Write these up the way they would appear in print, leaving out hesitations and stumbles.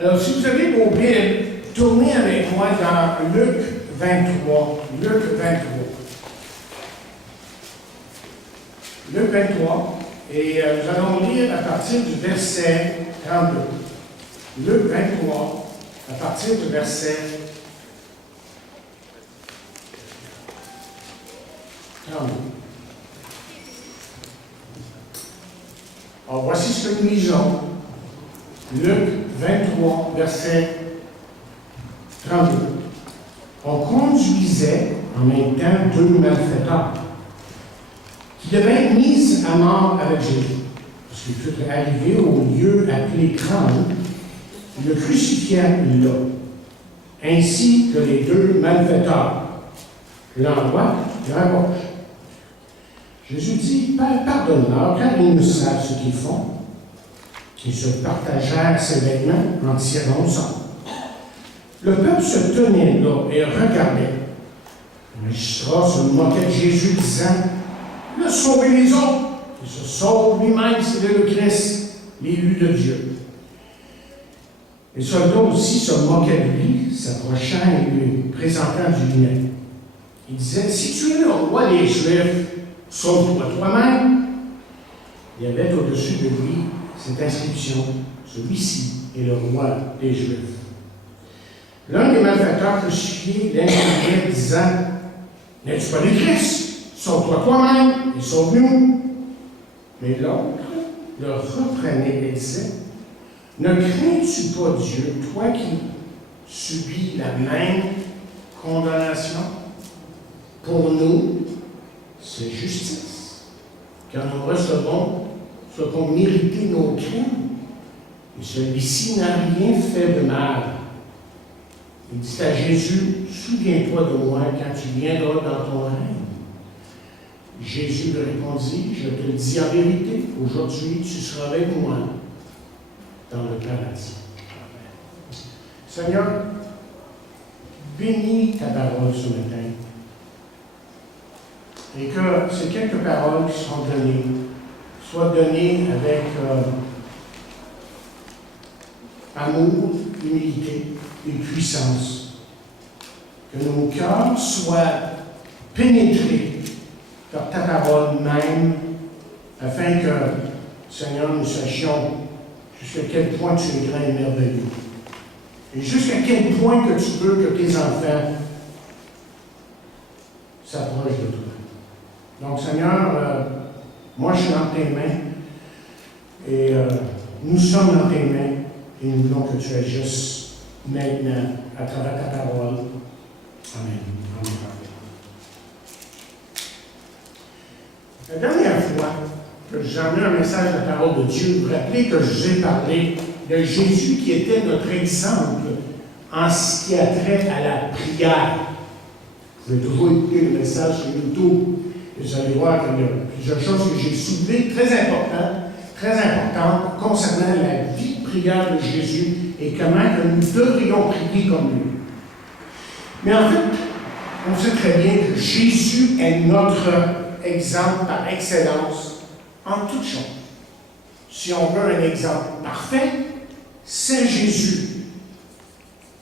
Alors, si vous avez vos Bibles, tournez avec moi dans Luc 23. Luc 23. Luc 23. Et nous allons lire à partir du verset 32. Luc 23, à partir du verset 32. Alors, voici ce que nous lisons. Luc 23, verset 32. On conduisait en même temps deux malfaiteurs qui devaient être mis à mort avec Jésus. Parce qu'il fut arrivé au lieu appelé Crâne, le crucifièrent là, ainsi que les deux malfaiteurs, l'un à droite et l'un à gauche. Jésus dit, Père, pardonne-leur, car ils ne savent ce qu'ils font. Ils se partagèrent ses vêtements en tirant au sang. Le peuple se tenait là et regardait. Le magistrat se moquait de Jésus, disant, « Le sauver les autres, il se sauve lui-même s'il est le Christ, l'élu de Dieu. » Les soldats aussi se moquaient de lui, s'approchant et lui présentant du vinaigre. Il disait, « Si tu es le roi des Juifs, sauve-toi toi-même. » Il y avait au-dessus de lui cette inscription, celui-ci est le roi des Juifs. L'un des malfaiteurs crucifiés l'injuriait, disant, « N'es-tu pas le Christ? Sauve-toi toi-même et sauve-nous. » Mais l'autre le reprenait et disait, « Ne crains-tu pas Dieu, toi qui subis la même condamnation? Pour nous, c'est justice, car nous recevons ce qu'ont mérité nos crimes, et celui-ci n'a rien fait de mal. » Il dit à Jésus, « Souviens-toi de moi quand tu viendras dans ton règne. » Jésus lui répondit, « Je te le dis en vérité, aujourd'hui tu seras avec moi dans le paradis. » Seigneur, bénis ta parole ce matin. Et que ces quelques paroles qui sont données soient données avec amour, humilité et puissance. Que nos cœurs soient pénétrés par ta parole même, afin que, Seigneur, nous sachions jusqu'à quel point tu es grand et merveilleux. Et jusqu'à quel point que tu veux que tes enfants s'approchent de toi. Donc, Seigneur, moi je suis dans tes mains, et nous sommes dans tes mains, et nous voulons que tu agisses maintenant à travers ta parole. Amen. Amen. La dernière fois que j'ai emmené un message de la parole de Dieu, vous vous rappelez que je vous ai parlé de Jésus qui était notre exemple en ce qui a trait à la prière. Vous pouvez toujours écouter le message sur YouTube. Et vous allez voir qu'il y a plusieurs choses que j'ai soulevées très importantes concernant la vie de prière de Jésus et comment que nous devrions prier comme lui. Mais en fait, on sait très bien que Jésus est notre exemple par excellence en toutes choses. Si on veut un exemple parfait, c'est Jésus.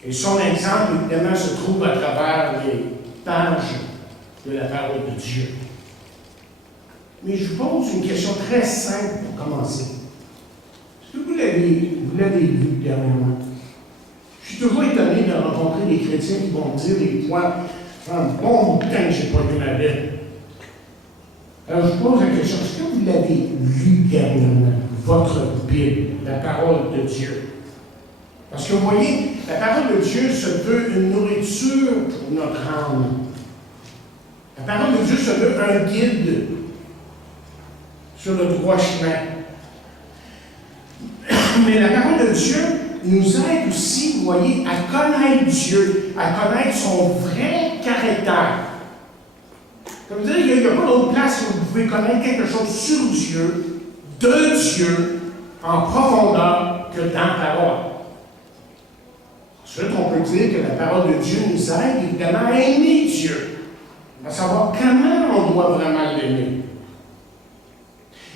Et son exemple, évidemment, se trouve à travers les pages de la parole de Dieu. Mais je vous pose une question très simple pour commencer. Est-ce que vous l'avez vu dernièrement? Je suis toujours étonné de rencontrer des chrétiens qui vont dire des fois, un bon bout de temps que je n'ai pas lu ma Bible. Alors je vous pose la question, est-ce que vous l'avez lu dernièrement, votre Bible, la parole de Dieu? Parce que vous voyez, la parole de Dieu se veut une nourriture pour notre âme. La parole de Dieu se veut un guide sur le droit chemin. Mais la parole de Dieu nous aide aussi, vous voyez, à connaître Dieu, à connaître son vrai caractère. Ça veut dire qu'il n'y a pas d'autre place où vous pouvez connaître quelque chose sur Dieu, de Dieu, en profondeur que dans la parole. Ensuite, on peut dire que la parole de Dieu nous aide évidemment à aimer Dieu, à savoir comment on doit vraiment l'aimer.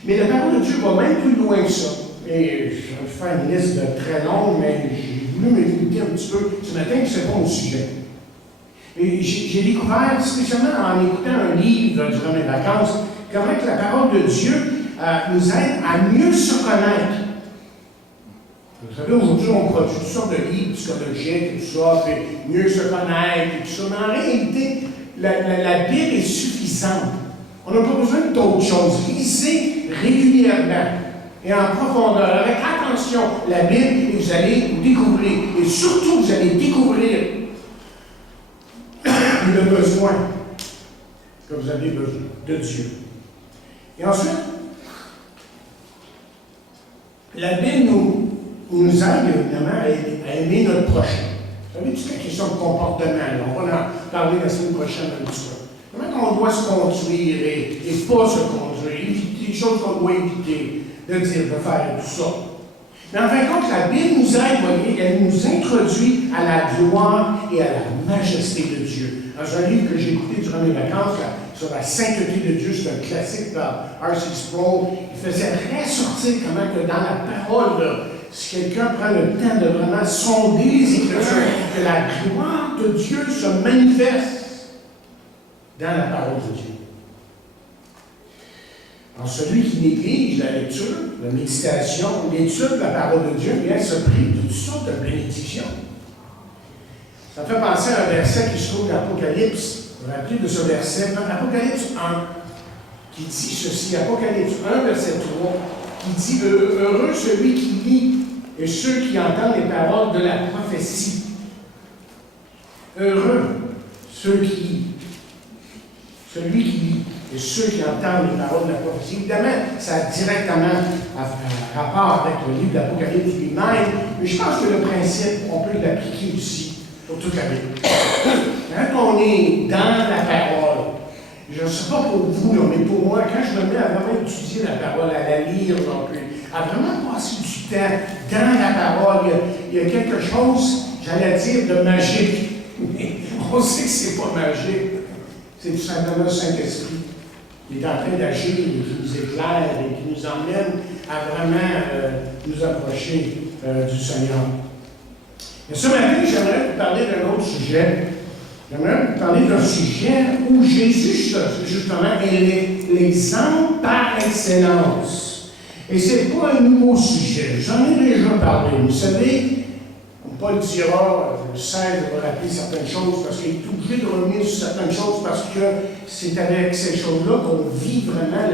Mais la parole de Dieu va même plus loin que ça. Et je vais faire une liste très longue, mais je voulu me limiter un petit peu ce matin, puis c'est pas mon sujet. Et j'ai découvert, spécialement en écoutant un livre durant mes vacances, comment que la parole de Dieu nous aide à mieux se connaître. Vous savez, aujourd'hui, on produit toutes sortes de livres psychologiques et tout ça, puis mieux se connaître et tout ça. Mais en réalité, la Bible est suffisante. On n'a pas besoin d'autre chose. Lisez régulièrement et en profondeur, avec attention, la Bible, et vous allez découvrir. Et surtout, vous allez découvrir le besoin que vous avez besoin de Dieu. Et ensuite, la Bible nous aide évidemment à aimer notre prochain. Vous savez, c'est une question de comportement. Là. On va en parler la semaine prochaine un petit peu. Comment on doit se conduire et pas se conduire, éviter les choses qu'on doit éviter, de dire, de faire tout ça. Mais en fin de compte, la Bible nous aide, voyez, elle nous introduit à la gloire et à la majesté de Dieu. Dans un livre que j'ai écouté durant mes vacances, sur la sainteté de Dieu, c'est un classique par R.C. Sproul, il faisait ressortir comment que dans la parole, là, si quelqu'un prend le temps de vraiment sonder les Écritures, que la gloire de Dieu se manifeste dans la parole de Dieu. Alors, celui qui néglige la lecture, la méditation, l'étude de la parole de Dieu, bien, se prive de toutes sortes de bénédictions. Ça me fait penser à un verset qui se trouve dans l'Apocalypse. Vous vous rappelez de ce verset, Apocalypse 1, qui dit ceci, Apocalypse 1, verset 3, qui dit « Heureux celui qui lit et ceux qui entendent les paroles de la prophétie. » Heureux celui qui lit et ceux qui entendent les paroles de la prophétie. Évidemment, ça a directement rapport avec le livre d'Apocalypse lui-même, mais je pense que le principe, on peut l'appliquer aussi pour toute la Bible. Quand on est dans la parole, je ne sais pas pour vous, là, mais pour moi, quand je me mets à vraiment étudier la parole, à la lire non plus, à vraiment passer du temps dans la parole, il y a quelque chose, j'allais dire, de magique. Mais on sait que ce n'est pas magique. C'est tout simplement le Saint-Esprit qui est en train d'agir, qui nous éclaire et qui nous emmène à vraiment nous approcher du Seigneur. Et ce matin, j'aimerais vous parler d'un autre sujet. J'aimerais vous parler d'un sujet où Jésus, justement, est l'exemple par excellence. Et ce n'est pas un nouveau sujet. J'en ai déjà parlé. Vous savez, Paul dira, cesse de vous rappeler certaines choses parce qu'il est obligé de revenir sur certaines choses parce que c'est avec ces choses-là qu'on vit vraiment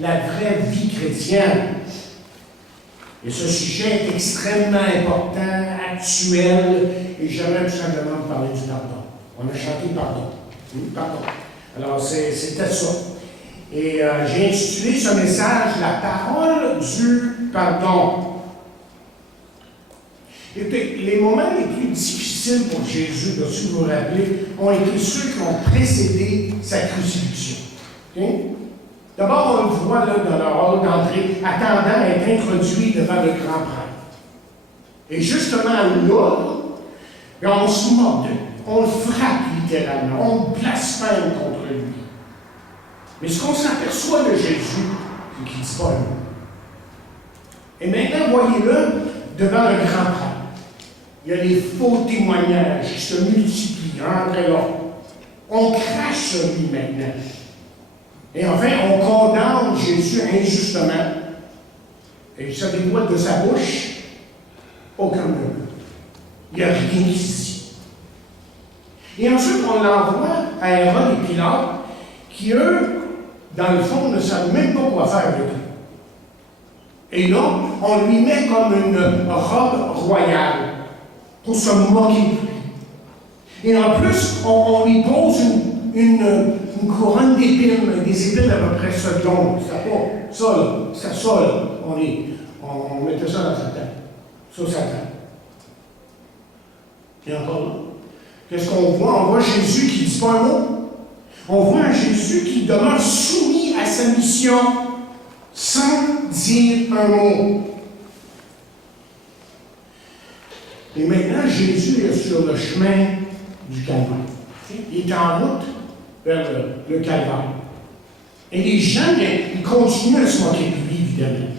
la vraie vie chrétienne. Et ce sujet est extrêmement important, actuel, et j'aimerais tout simplement vous parler du pardon. On a chanté pardon. Oui, pardon. Alors, c'était ça. Et j'ai intitulé ce message « La parole du pardon ». Et les moments les plus difficiles pour Jésus, si vous vous rappelez, ont été ceux qui ont précédé sa crucifixion. Okay? D'abord, on le voit là, dans leur hall d'entrée, attendant à être introduit devant le grand prêtre. Et justement là, on se moque de lui, on le frappe littéralement, on blasphème contre lui. Mais ce qu'on s'aperçoit de Jésus, c'est qu'il ne dit pas un mot. Et maintenant, voyez-le devant le grand prêtre. Il y a des faux témoignages qui se multiplient un après l'autre. On crache sur lui maintenant. Et enfin, on condamne Jésus injustement. Et il se dévoile de sa bouche aucun mot. Il n'y a rien qui se dit. Et ensuite, on l'envoie à Hérode et Pilate, qui, eux, dans le fond, ne savent même pas quoi faire avec lui. Et là, on lui met comme une robe royale pour se moquer de lui. Et en plus, on lui pose une couronne d'épines, des épines à peu près ça de long. C'est ça, là. C'est ça, là. On mettait ça dans sa tête. Sur sa tête. Et encore là, qu'est-ce qu'on voit? On voit Jésus qui ne dit pas un mot. On voit un Jésus qui demeure soumis à sa mission sans dire un mot. Et maintenant, Jésus est sur le chemin du calvaire. Il est en route vers le calvaire. Et les gens, ils continuent à se moquer de lui, évidemment.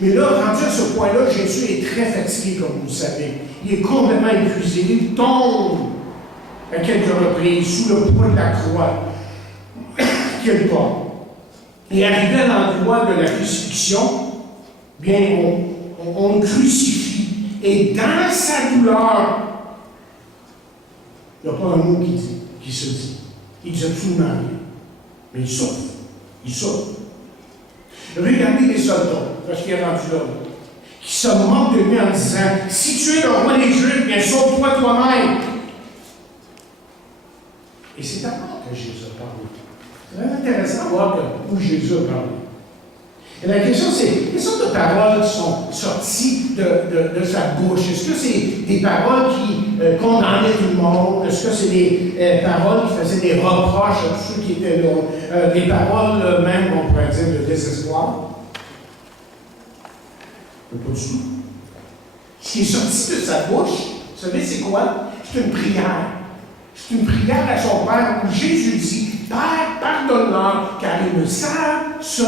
Mais là, rendu à ce point-là, Jésus est très fatigué, comme vous le savez. Il est complètement épuisé. Il tombe à quelques reprises sous le poids de la croix qu'il porte. Et arrivé à l'endroit de la crucifixion, bien, on le crucifie. Et dans sa douleur, il n'y a pas un mot qui se dit. Il ne dit absolument rien. Mais il souffre. Il souffre. Regardez les soldats, parce qu'il est rendu là, qui se moquent de lui en disant, si tu es le roi des Juifs, bien sauve-toi toi-même. Et c'est d'abord que Jésus a parlé. C'est vraiment intéressant de voir où Jésus a parlé. Et la question, c'est, quelles sortes de paroles sont sorties de sa bouche? Est-ce que c'est des paroles qui condamnaient tout le monde? Est-ce que c'est des paroles qui faisaient des reproches à tous ceux qui étaient là? Des paroles, même, on pourrait dire, de désespoir? Pas du tout. Ce qui est sorti de sa bouche, vous savez, c'est quoi? C'est une prière. C'est une prière à son Père où Jésus dit, Père, pardonne-leur, car ils ne savent ce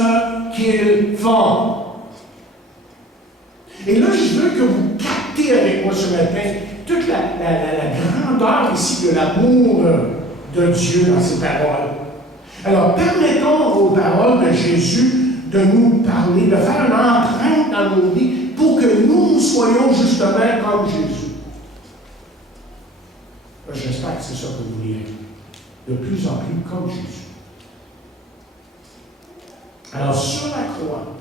qu'ils font. Et là, je veux que vous captez avec moi ce matin toute la grandeur ici de l'amour de Dieu dans ses paroles. Alors, permettons aux paroles de Jésus de nous parler, de faire une empreinte dans nos vies pour que nous soyons justement comme Jésus. J'espère que c'est ça que vous voulez être. De plus en plus comme Jésus. Alors, sur la croix,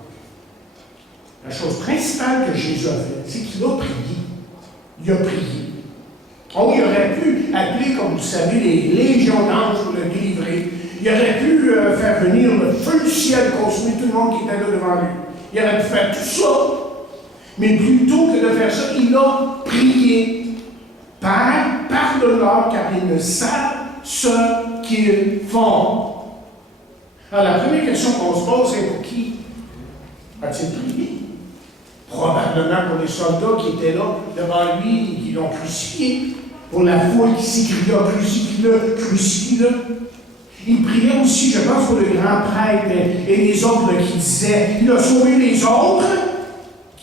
la chose principale que Jésus a faite, c'est qu'il a prié. Il a prié. Oh, il aurait pu appeler, comme vous savez, les légions d'anges pour le délivrer. Il aurait pu faire venir le feu du ciel, consumer tout le monde qui était là devant lui. Il aurait pu faire tout ça. Mais plutôt que de faire ça, il a prié. Père, pardonne-leur, car ils ne savent ce qu'ils font. Alors, la première question qu'on se pose, c'est pour qui a-t-il prié? Probablement pour les soldats qui étaient là devant lui et qui l'ont crucifié. Pour la foule qui s'écria, crucifie-le, crucifie-le. Il priait aussi, je pense, pour le grand prêtre et les autres qui disaient, il a sauvé les autres,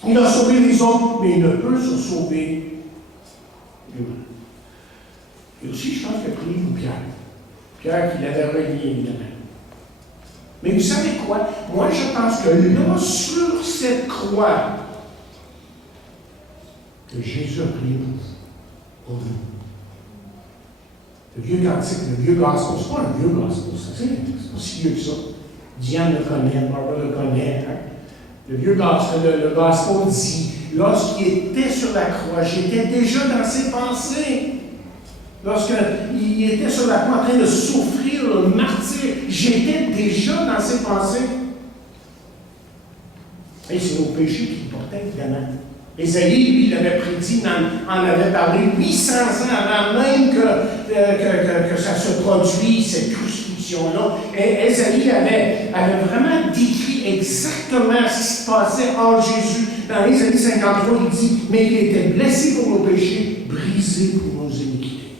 il a sauvé les autres, mais il ne peut se sauver lui-même. Et aussi, je pense qu'il a prié pour Pierre. Pierre qui l'avait relié, évidemment. Mais vous savez quoi? Moi, je pense que là, sur cette croix, que Jésus a prié pour nous. Le vieux cantique, le vieux gospel, c'est pas un vieux gospel, c'est pas si vieux que ça. Diane le connaît, Barbara le connaît. Hein? Le vieux gospel, le gospel dit, lorsqu'il était sur la croix, j'étais déjà dans ses pensées. Lorsqu'il était sur la croix en train de souffrir le martyr, j'étais déjà dans ses pensées. Et c'est nos péchés qui portaient, évidemment. Ésaïe, lui, il avait prédit, en avait parlé 800 ans avant même que ça se produise, cette crucifixion-là. Et Ésaïe avait vraiment décrit exactement ce qui se passait en Jésus. Dans Ésaïe 53, il dit, mais il était blessé pour nos péchés, brisé pour nos iniquités.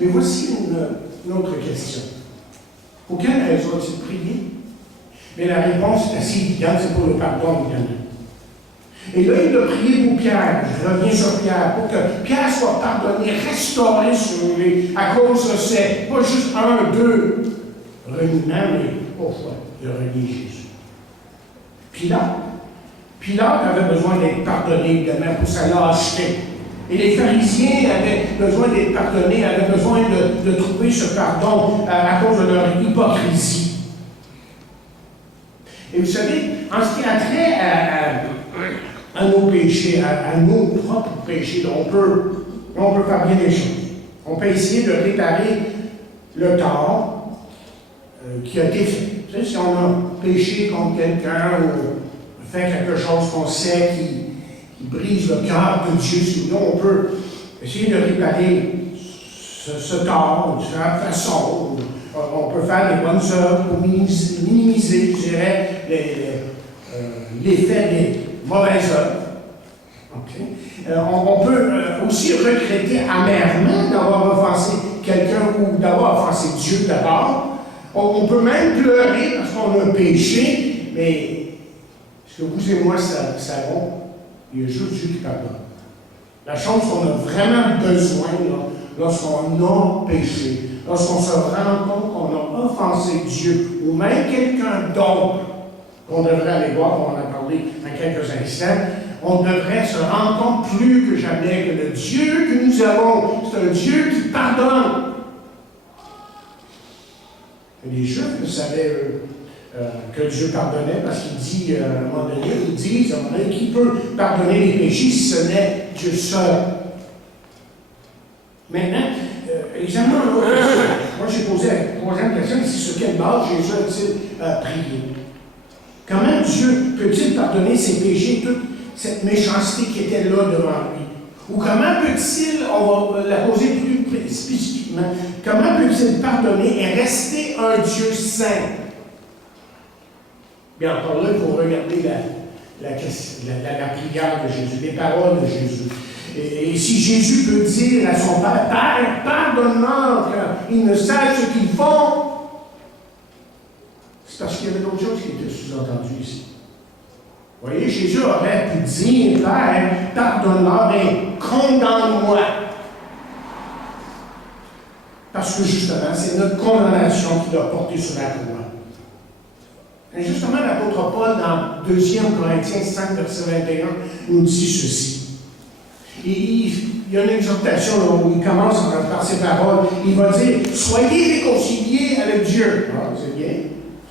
Mais voici une autre question. Pour quelle raison a-t-il prié? Mais la réponse est assez évidente, c'est pour le pardon, évidemment. Et là, il a prié pour Pierre. Je reviens sur Pierre, pour que Pierre soit pardonné, restauré sur lui, à cause de ces, pas juste un, deux reniements, mais au fois, il a renié Jésus. Pilate avait besoin d'être pardonné, évidemment, pour sa lâcheté. Et les pharisiens avaient besoin d'être pardonnés, avaient besoin de trouver ce pardon à cause de leur hypocrisie. Et vous savez, en ce qui a trait à nos péchés, à nos propres péchés, on peut faire bien des choses. On peut essayer de réparer le tort qui a été fait. Vous savez, si on a péché contre quelqu'un ou fait quelque chose qu'on sait qui brise le cœur de Dieu sur nous, on peut essayer de réparer ce tort de différentes façons. On peut faire des bonnes œuvres pour minimiser, je dirais, l'effet des mauvaises œuvres. Okay. On peut aussi regretter amèrement d'avoir offensé quelqu'un ou d'avoir offensé Dieu d'abord. On peut même pleurer parce qu'on a péché, mais Ce que vous et moi savons, il y a juste Dieu qui pardonne. La chose qu'on a vraiment besoin lorsqu'on a péché, lorsqu'on se rend compte qu'on a offensé Dieu ou même quelqu'un d'autre, qu'on devrait aller voir, on en a parlé dans quelques instants, on devrait se rendre compte plus que jamais que le Dieu que nous avons, c'est un Dieu qui pardonne. Et les Juifs le savaient, que Dieu pardonnait, parce qu'il dit, à un moment donné, ils disent, à un moment donné, qui peut pardonner les péchés si ce n'est Dieu seul? Maintenant, examinons l'autre question. Moi, j'ai posé la troisième question, ici, sur quelle base Jésus a-t-il prié? Comment Dieu peut-il pardonner ses péchés, toute cette méchanceté qui était là devant lui? Ou comment peut-il, on va la poser plus spécifiquement, comment peut-il pardonner et rester un Dieu saint? Bien, encore là, il faut regarder la prière de Jésus, les paroles de Jésus. Et si Jésus peut dire à son Père, Père, pardonne-leur, car ils ne savent ce qu'ils font, c'est parce qu'il y avait d'autres choses qui étaient sous-entendues ici. Vous voyez, Jésus aurait pu dire, Père, pardonne-leur et condamne-moi. Parce que justement, c'est notre condamnation qui doit porter sur la croix. Et justement, l'apôtre Paul, dans 2 Corinthiens 5, verset 21, nous dit ceci. Il y a une exhortation là, où il commence par ces paroles. Il va dire, soyez réconciliés avec Dieu. Ah, c'est bien.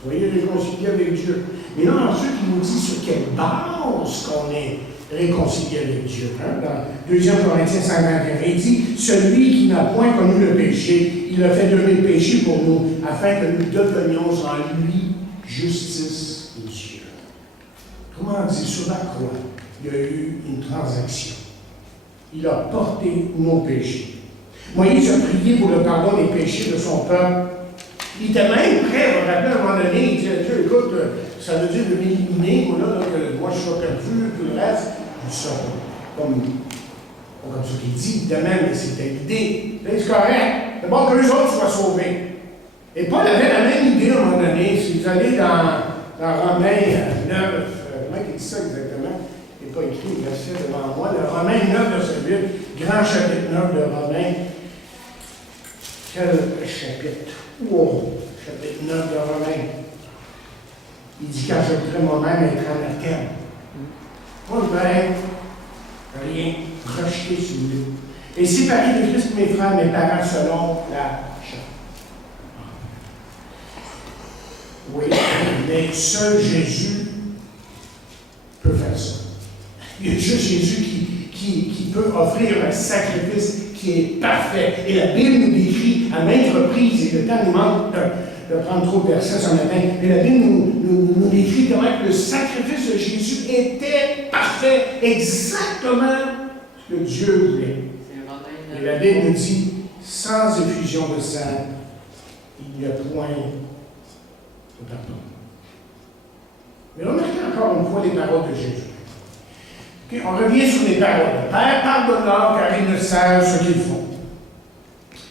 Soyez réconciliés avec Dieu. Mais là, ensuite, il nous dit sur quelle base qu'on est réconcilié avec Dieu. Hein? Dans 2 Corinthiens 5, 21, il dit, celui qui n'a point connu le péché, il a fait devenir le péché pour nous, afin que nous devenions en lui justice de Dieu. Comment dire, sur la croix, il y a eu une transaction. Il a porté nos péchés. Moïse a prié pour le pardon des péchés de son peuple. Il était même prêt, on rappelle à un moment donné, il dit à Dieu, écoute, ça veut dire de m'éliminer, que moi je sois perdu, tout le reste. Je dis ça comme ça qu'il dit, évidemment, mais c'était l'idée. C'est correct. C'est bon que les autres soient sauvés. Et Paul avait la même idée à un moment donné. Si vous allez dans Romains 9, comment il dit ça exactement? Il n'est pas écrit le verset devant moi. Le Romains 9, verset 8, grand chapitre 9 de Romains. Quel chapitre? Wow, chapitre 9 de Romains. Il dit, quand je voudrais moi-même être anathème. Moi, je vais être rien, rejeté si vous voulez. Et séparé de Christ, mes frères, mes parents, selon la chair. Oui, mais seul Jésus peut faire ça. Il y a juste Jésus qui peut offrir un sacrifice qui est parfait. Et la Bible nous décrit à maintes reprises, et le temps nous manque de prendre trop de versets ce matin, mais la Bible nous décrit comment le sacrifice de Jésus était parfait, exactement ce que Dieu voulait. Et la Bible nous dit, sans effusion de sang, il n'y a point de pardon. Mais remarquez encore une fois les paroles de Jésus. Okay, on revient sur les paroles. Père, pardonne-leur car ils ne savent ce qu'ils font.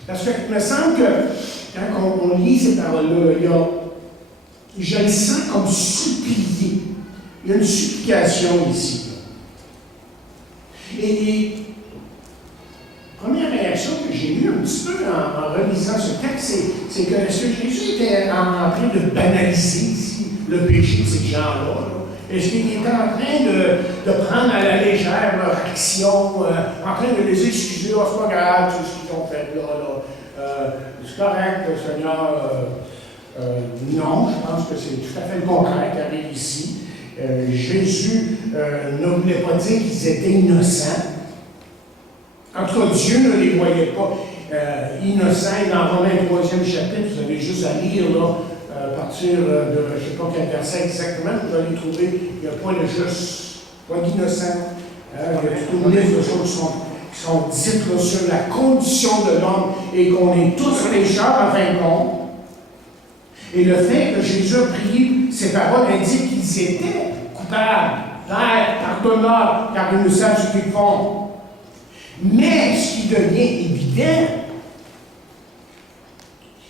Parce qu'il me semble que quand on lit ces paroles-là, je le sens comme supplier. Il y a une supplication ici. Et première réaction que j'ai eue un petit peu en relisant ce texte, c'est que est-ce que Jésus était en train de banaliser ici le péché de ces gens-là? Est-ce qu'il était en train de prendre à la légère leur action, en train de les excuser? Oh, c'est pas grave, tout ce qu'ils ont fait là. C'est correct, Seigneur. Non, je pense que c'est tout à fait le contraire qui arrive ici. Jésus ne voulait pas dire qu'ils étaient innocents. En tout cas, Dieu ne les voyait pas innocents. Dans Romains 3e chapitre, vous avez juste à lire là, à partir de, je ne sais pas quel verset exactement, vous allez trouver, il n'y a point de juste, point d'innocent. Il y a toute une liste de choses qui sont dites là, sur la condition de l'homme et qu'on est tous pécheurs en fin de compte. Et le fait que Jésus a prié ces paroles indique qu'ils étaient coupables. Père, pardonne-leur, car ils ne savent ce qu'ils font. Mais ce qui devient évident,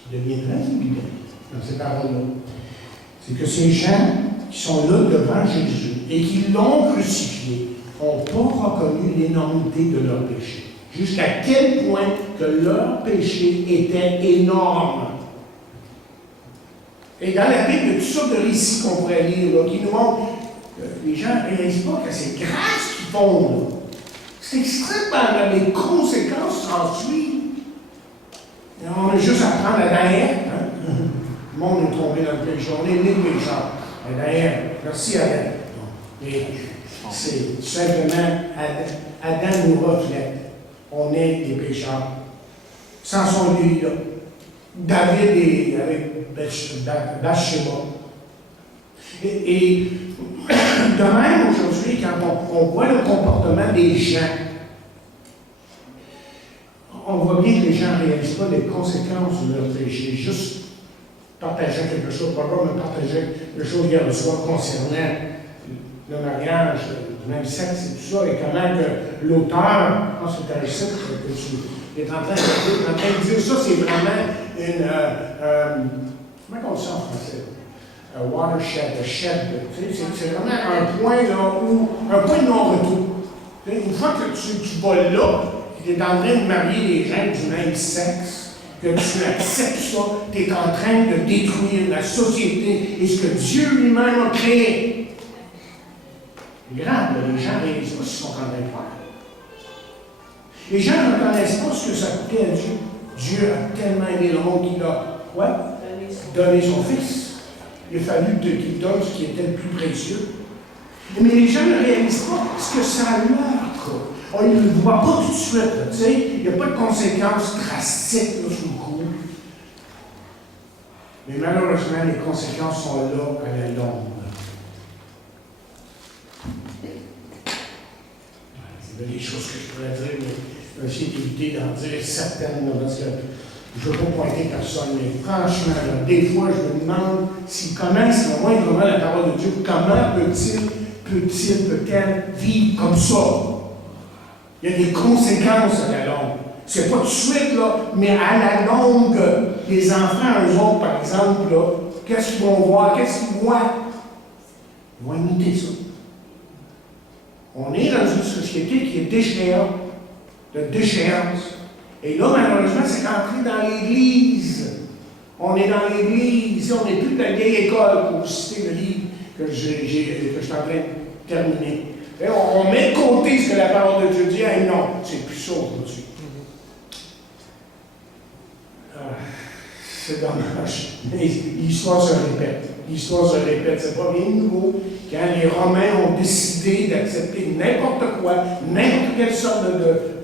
très évident dans ces paroles-là, c'est que ces gens qui sont là devant Jésus, et qui l'ont crucifié n'ont pas reconnu l'énormité de leur péché. Jusqu'à quel point que leur péché était énorme. Et dans la Bible, il y a toutes sortes de récits qu'on pourrait lire, là, qui nous montrent que les gens ne réalisent pas que c'est grâce qu'ils font. Là. C'est extrêmement, les conséquences s'en suivent. On a juste à prendre la Diane. Hein? Le monde est tombé dans le péché. On est né pécheurs. La Diane. Merci Adam. Et c'est simplement Adam nous reflète. On est des pécheurs. Sans son lui, là. David est avec Bathsheba. Et de même, aujourd'hui, quand on voit le comportement des gens, on voit bien que les gens ne réalisent pas les conséquences de leur péché. Juste partager quelque chose, pardon, mais partager quelque chose hier le soir concernant le mariage du même sexe et tout ça, et comment que l'auteur, je pense que c'est un site que tu es en train de dire, ça c'est vraiment une, comment on dit ça en français? Un watershed, un shed, c'est vraiment un point là où, un point de non-retour. Une fois que tu vas là, tu es en train de marier les gens du même sexe, que tu acceptes ça, tu es en train de détruire la société et ce que Dieu lui-même a créé. C'est grave, les gens ne réalisent pas ce qu'ils sont en train de faire. Les gens ne reconnaissent pas ce que ça coûtait à Dieu. Dieu a tellement aimé le monde qu'il a donné son Fils. Il a fallu qu'il donne ce qui était le plus précieux. Mais les gens ne réalisent pas ce que ça leur coûte. On ne le voit pas tout de suite. Tu sais, il n'y a pas de conséquences drastiques là, sous le coup. Mais malheureusement, les conséquences sont là à la longue. Il y a des choses que je pourrais dire, mais je vais essayer d'éviter d'en dire certaines, parce que je ne veux pas pointer personne, mais franchement, là, des fois, je me demande s'ils connaissent le moindrement la parole de Dieu, comment peut-elle vivre comme ça? Il y a des conséquences à la longue. C'est pas tout de suite, là, mais à la longue, les enfants, eux autres, par exemple, là, qu'est-ce qu'ils vont voir? Qu'est-ce qu'ils voient? Ils vont imiter ça. On est dans une société qui est déchéante, de déchéance. Et là, malheureusement, c'est entré dans l'Église. On est dans l'Église. On n'est plus de la vieille école, pour citer le livre que je suis en train de terminer. Et on met de côté ce que la parole de Dieu dit. Et non, c'est plus ça aujourd'hui. C'est dommage. Mais l'histoire se répète. L'histoire se répète. C'est pas bien nouveau. Quand les Romains ont décidé d'accepter n'importe quoi, n'importe quelle sorte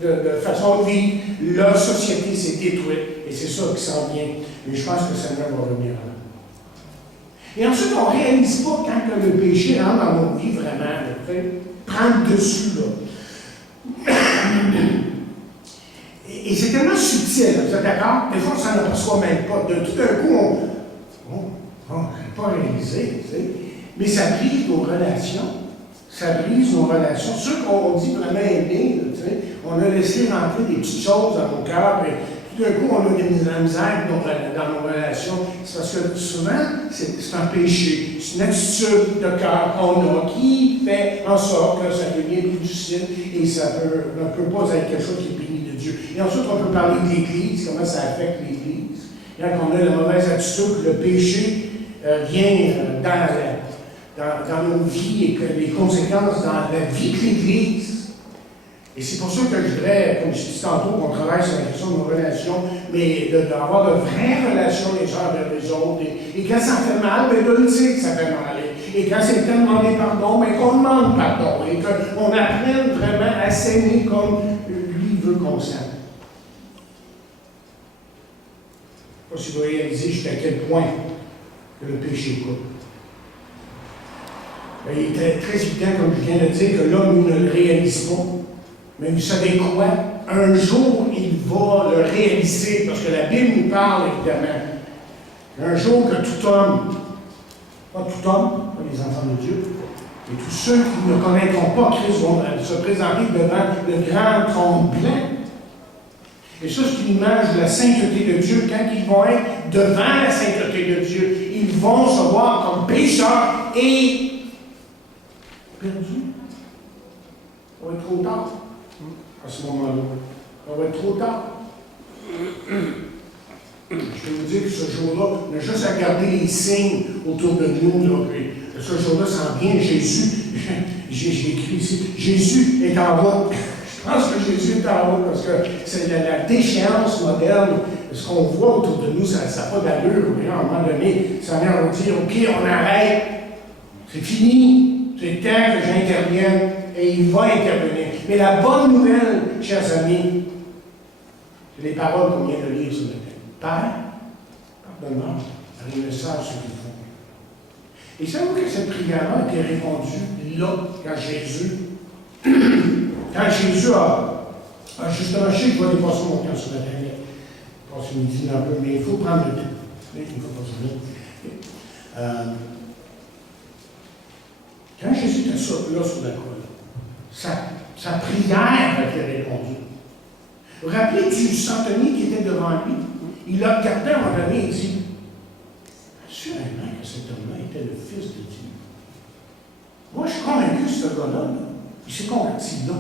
de façon de vivre, leur société s'est détruite. Et c'est ça qui s'en vient. Et je pense que ça va revenir là. Et ensuite, on ne réalise pas quand le péché rentre dans notre vie vraiment, prendre le dessus. Là. Et c'est tellement subtil, vous êtes d'accord? Des fois, on ne s'en aperçoit même pas. De tout d'un coup, on n'a pas réalisé, tu sais. Mais ça brise nos relations. Ça brise nos relations. Ceux qu'on dit vraiment aimer, tu sais, on a laissé rentrer des petites choses dans nos cœurs, et tout d'un coup, on a des misères dans nos relations. C'est parce que souvent, c'est un péché. C'est une attitude de cœur qu'on a qui fait en sorte que ça devient plus difficile et ça ne peut pas être quelque chose qui est béni de Dieu. Et ensuite, on peut parler de l'Église, comment ça affecte l'Église. Quand on a la mauvaise attitude, le péché vient dans nos vies et que les conséquences dans la vie de l'Église. Et c'est pour ça que je voudrais, comme je dis tantôt, qu'on travaille sur la question de nos relations, mais d'avoir de vraies relations les uns avec les autres. Et quand ça fait mal, bien de le dire que ça fait mal. Et quand c'est le temps de demander pardon, bien qu'on demande pardon. Et qu'on apprenne vraiment à s'aimer comme lui veut qu'on s'aime. Je ne sais pas si vous réalisez jusqu'à quel point que le péché coûte. Il est très, très évident, comme je viens de dire, que l'homme ne le réalise pas. Mais vous savez quoi? Un jour, il va le réaliser, parce que la Bible nous parle, évidemment. Un jour que tout homme, pas tout homme, pas les enfants de Dieu, mais tous ceux qui ne connaîtront pas Christ vont se présenter devant le grand trône blanc. Et ça, c'est une image de la sainteté de Dieu. Quand ils vont être devant la sainteté de Dieu, ils vont se voir comme pécheurs et perdu. Ça va être trop tard à ce moment-là. Ça va être trop tard. Je peux vous dire que ce jour-là, on a juste à regarder les signes autour de nous. Là, ce jour-là s'en vient. Jésus, j'ai écrit ici, Jésus est en route. Je pense que Jésus est en route parce que c'est la déchéance moderne. Ce qu'on voit autour de nous, ça n'a pas d'allure. À un moment donné, ça vient nous dire, OK, on arrête. C'est fini. C'est temps que j'intervienne. Et il va intervenir. Mais la bonne nouvelle, chers amis, c'est les paroles qu'on vient de lire ce matin. Père, pardonne-moi, car ils ne savent ce qu'ils font. Et savez-vous que cette prière-là a été répondue là, quand Jésus a justement, je sais que je vais dépasser mon temps ce matin, je passe une dîne un peu, mais il faut prendre le temps. Il ne faut pas se mettre. Quand Jésus était là sur la croix, sa prière a été répondue. Vous vous rappelez du centenier qui était devant lui? Il l'a regardé à un moment donné et dit, assurément que cet homme-là était le Fils de Dieu. Moi, je suis convaincu que ce gars-là, il s'est converti là.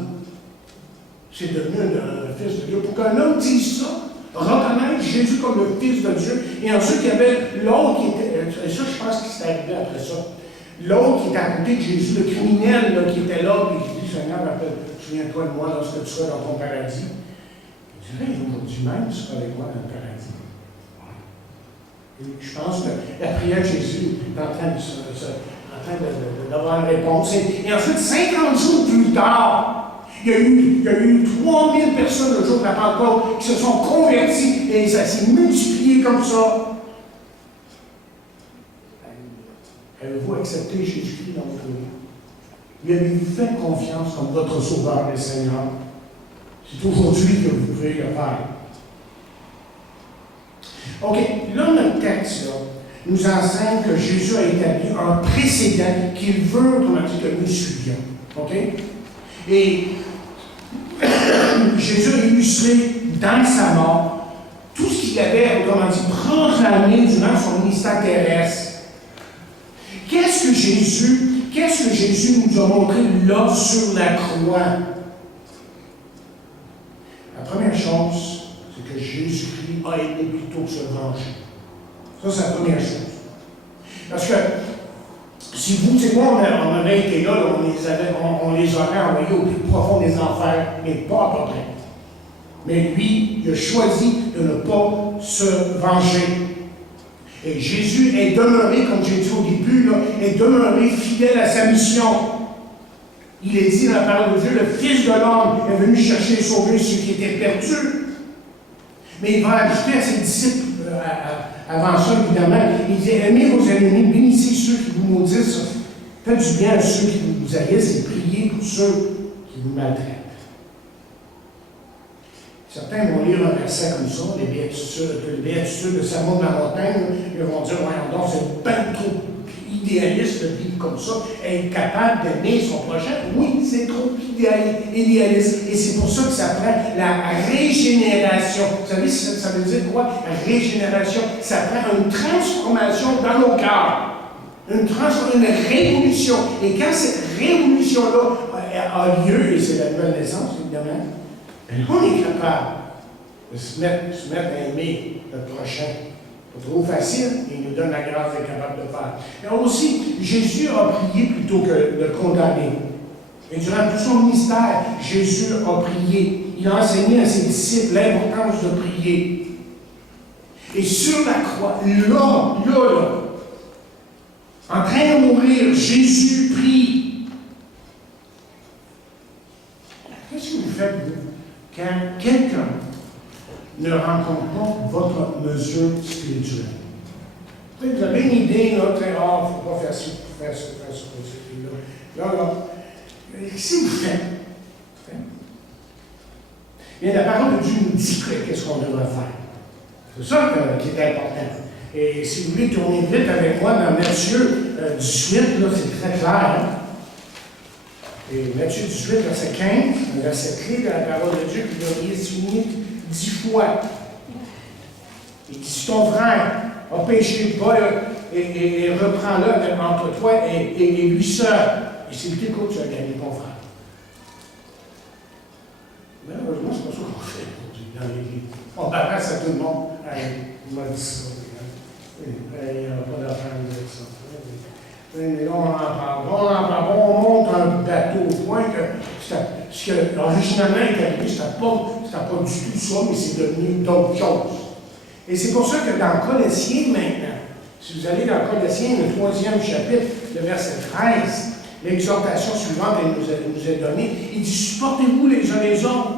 C'est devenu un Fils de Dieu. Pour qu'un homme dise ça, reconnaître Jésus comme le Fils de Dieu, et ensuite il y avait l'autre qui était, et ça je pense que c'est arrivé après ça, l'autre qui était à côté de Jésus, le criminel là, qui était là, et qui dit, Seigneur, souviens-toi de moi lorsque tu seras dans ton paradis. Il dirait, aujourd'hui même, tu seras avec moi dans le paradis. Et je pense que la prière de Jésus est en train d'avoir une réponse. Et ensuite, 50 jours plus tard, il y a eu 3000 personnes le jour de la Pentecôte qui se sont converties et ça s'est multiplié comme ça. Avez-vous accepté Jésus-Christ dans votre vie? Lui avez-vous fait confiance comme votre Sauveur et Seigneur? C'est aujourd'hui que vous pouvez le faire. OK, là, notre texte là, nous enseigne que Jésus a établi un précédent qu'il veut, autrement dit, que nous suivions. OK? Et Jésus a illustré dans sa mort tout ce qu'il avait, autrement dit, proclamé durant son ministère terrestre. Qu'est-ce que Jésus nous a montré là sur la croix? La première chose, c'est que Jésus-Christ a aimé plutôt que se venger. Ça, c'est la première chose. Parce que si vous et moi, on avait été là, on les aurait envoyés au plus profond des enfers, mais pas à peu près. Mais lui, il a choisi de ne pas se venger. Et Jésus est demeuré, comme j'ai dit au début, là, est demeuré fidèle à sa mission. Il est dit dans la parole de Dieu, le Fils de l'homme est venu chercher et sauver ceux qui étaient perdus. Mais il va ajouter à ses disciples, avant ça évidemment, il dit, aimez vos ennemis, bénissez ceux qui vous maudissent, faites du bien à ceux qui vous haïssent et priez pour ceux qui vous maltraitent. Certains vont lire un verset comme ça, les béatitudes de Sermon de la montagne, ils vont dire, voyons donc, c'est bien trop idéaliste de vivre comme ça, être capable d'aimer son prochain. Oui, c'est trop idéaliste. Et c'est pour ça que ça prend la régénération. Vous savez, ça veut dire quoi? La régénération, ça prend une transformation dans nos cœurs. Une révolution. Et quand cette révolution-là a lieu, et c'est la nouvelle naissance, évidemment, on est capable de se mettre à aimer notre prochain. Pas trop facile, mais il nous donne la grâce d'être capable de faire. Et aussi, Jésus a prié plutôt que de condamner. Et durant tout son ministère, Jésus a prié. Il a enseigné à ses disciples l'importance de prier. Et sur la croix, là, en train de mourir, Jésus prie. Qu'est-ce que vous faites, vous? Quand quelqu'un ne rencontre pas votre mesure spirituelle. Vous avez une idée, là, très rare, il ne faut pas faire ci, faire ça, là. Qu'est-ce que vous faites? Bien, la parole de Dieu nous dit qu'est-ce qu'on devrait faire. C'est ça qui est important. Et si vous voulez tourner vite avec moi dans Matthieu 18, là, c'est très clair. Hein? Et Matthieu 18, verset 15, un verset clé de la parole de Dieu qui doit être souligné 10 fois. Et qui, si ton frère a péché, va et reprends-le entre toi et lui seul. Et s'il t'écoute, tu as gagné ton frère. Mais heureusement, c'est pas ça qu'on fait dans l'Église. On t'adresse à tout le monde. Hey, il m'a dit ça. Il n'y a pas d'affaire avec ça. Mais là, on monte un bateau au point que ce que originalement est arrivé, c'était pas du tout ça, mais c'est devenu d'autres choses. Et c'est pour ça que dans Colossiens maintenant, si vous allez dans Colossiens, le 3e chapitre, le verset 13, l'exhortation suivante, elle nous est donnée. Il dit, supportez-vous les uns les autres.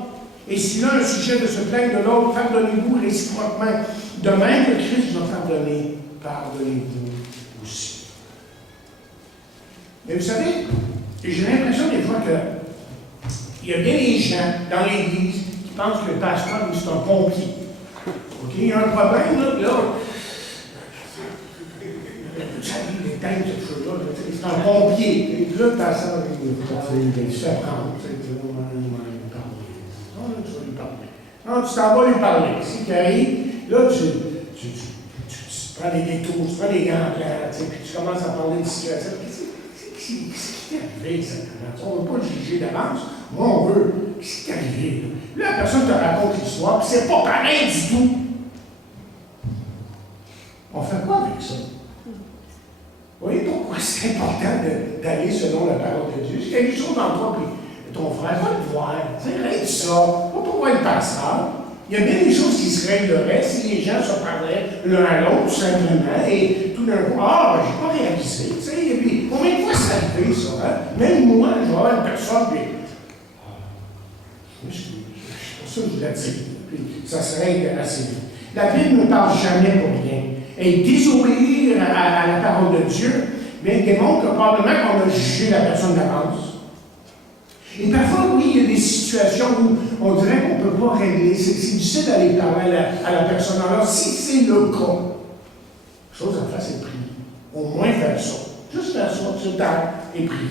Et si l'un a un sujet de se plaindre de l'autre, pardonnez-vous réciproquement. De même que Christ nous a pardonné, pardonnez-vous aussi. Mais vous savez, j'ai l'impression des fois qu'il y a bien des gens dans l'Église qui pensent que le pasteur, c'est un pompier. OK? Il y a un problème, là. Ça dit des teintes, ce feu-là. C'est un pompier. Et là, le pasteur, il se fait prendre. Tu vas lui parler. Non, tu t'en vas lui parler. Si tu arrives, là, tu prends des détours, tu prends des gants blancs, puis tu commences à parler de situation. Qu'est-ce qui t'est arrivé exactement? On ne veut pas juger d'avance. Moi, on veut. Qu'est-ce qui t'est arrivé? Là, la personne te raconte l'histoire, puis c'est pas pareil du tout. On fait quoi avec ça? Vous voyez pourquoi c'est important d'aller selon la parole de Dieu? Si quelque chose en toi, puis ton frère va le voir. Règle ça. Pas pour voir le pasteur. Il y a bien des choses qui se régleraient si les gens se parlaient l'un à l'autre, tout simplement, et tout d'un coup, ben, j'ai pas réalisé. Et puis, combien de fois ça arrive, ça? Hein? Même moi, je vais avoir une personne, puis. C'est pour ça que je vous l'ai dit. Puis, ça se règle assez vite. La Bible ne parle jamais pour rien. Et désobéir à la parole de Dieu, bien, démontre que probablement qu'on a jugé la personne d'avance. Et parfois, oui, il y a des situations où on dirait qu'on ne peut pas régler. C'est difficile d'aller parler à la personne. Alors, si c'est le cas, la chose à faire, c'est prier. Au moins faire ça. Juste faire ça, se taire et prier.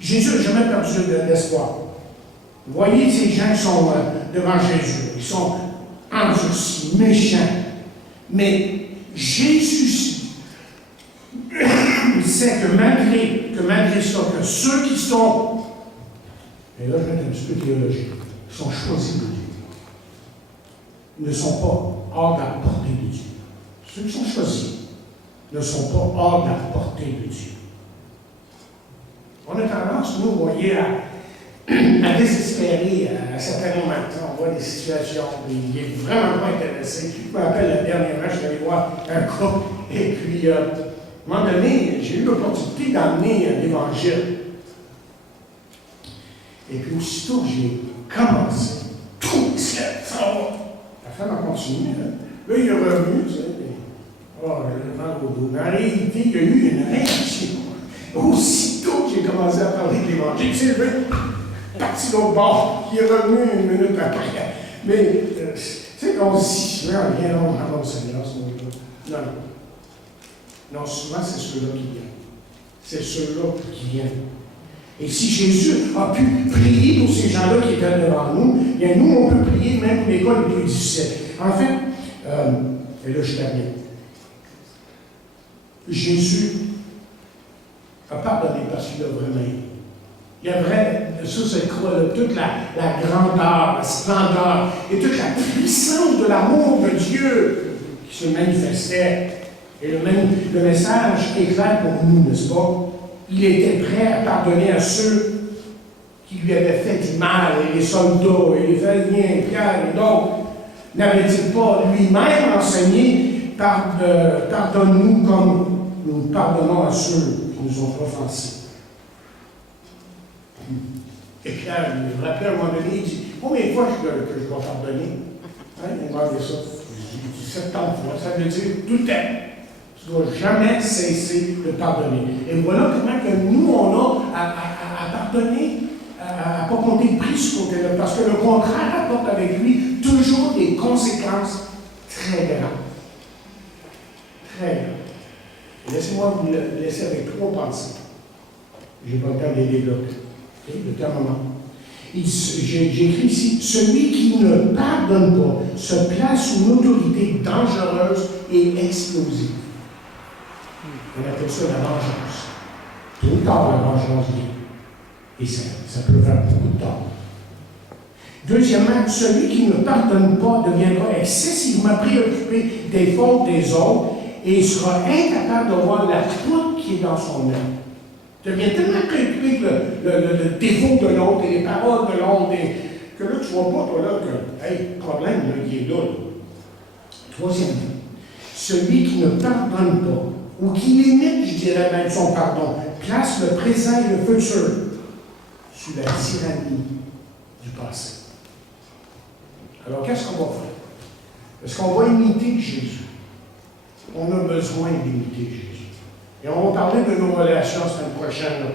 Jésus n'a jamais perdu l'espoir. Vous voyez ces gens qui sont devant Jésus. Ils sont endurcis, méchants. Mais Jésus sait que malgré ça, que ceux qui sont, et là je vais être un petit peu théologique, sont choisis de Dieu, ne sont pas hors de la portée de Dieu. Ceux qui sont choisis ne sont pas hors de la portée de Dieu. On a tendance, nous, vous voyez, à désespérer à certains moments. On voit des situations où il n'est vraiment pas intéressé. Je me rappelle la dernière fois, je suis allé voir un couple, et puis, à un moment donné, j'ai eu l'opportunité d'emmener l'Évangile. Et puis, aussitôt, j'ai commencé. Tout ça va. La femme a continué. Là, il est revenu, tu sais. Oh, le mal au dos. Mais en réalité, il y a eu une réaction. Aussitôt que j'ai commencé à parler de l'Évangile, c'est vrai. Parti l'autre bord, qui est revenu une minute après. Mais, tu sais, on se dit, rien, non, Seigneur, ce moment-là. Non, souvent, c'est ceux-là qui viennent. C'est ceux-là qui viennent. Et si Jésus a pu prier pour ces gens-là qui étaient devant nous, bien, nous, on peut prier même pour les cas les plus difficiles. En fait, et là, je termine. Jésus a pardonné parce qu'il a vraiment aimé. Il y a vrai, sur cette croix-là, toute la grandeur, la splendeur et toute la puissance de l'amour de Dieu qui se manifestait. Et le message est clair pour nous, n'est-ce pas? Il était prêt à pardonner à ceux qui lui avaient fait du mal, et les soldats, et les Pharisaïens, Pierre et d'autres. N'avait-il pas lui-même enseigné, pardonne-nous comme nous pardonnons à ceux qui nous ont offensés? Et Pierre me rappelle à un moment donné, il dit, combien de fois que je dois pardonner? Hein, il m'a dit ça. Il dit 70 fois. Ça veut dire tout le temps. Tu ne dois jamais cesser de pardonner. Et voilà comment que nous, on a à pardonner, à ne pas compter de prix ce côté-là. Parce que le contraire apporte avec lui toujours des conséquences très graves. Très graves. Laissez-moi vous laisser avec trois pensées. Je n'ai pas le temps de les développer. Le terme. J'écris ici, celui qui ne pardonne pas se place sous une autorité dangereuse et explosive. On appelle ça la vengeance. Tout le temps, la vengeance vient. Et ça peut faire beaucoup de temps. Deuxièmement, celui qui ne pardonne pas deviendra excessivement préoccupé des fautes des autres et sera incapable de voir la faute qui est dans son œuvre. Devient tellement préoccupé que le défaut de l'autre et les paroles de l'autre, que là, tu ne vois pas, toi, là, que, hey, le problème, là, il est là. Troisièmement, celui qui ne pardonne pas, ou qui limite, je dirais même, son pardon, place le présent et le futur sous la tyrannie du passé. Alors, qu'est-ce qu'on va faire? Est-ce qu'on va imiter Jésus? On a besoin d'imiter Jésus. Et on va parler de nos relations la semaine prochaine.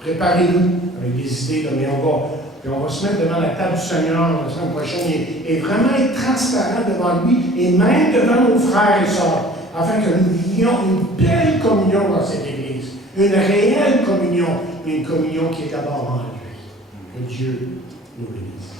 Préparez-nous avec des idées, mais on va se mettre devant la table du Seigneur la semaine prochaine et vraiment être transparent devant lui et même devant nos frères et sœurs, afin que nous vivions une belle communion dans cette Église, une réelle communion, mais une communion qui est d'abord en lui. Que Dieu nous bénisse.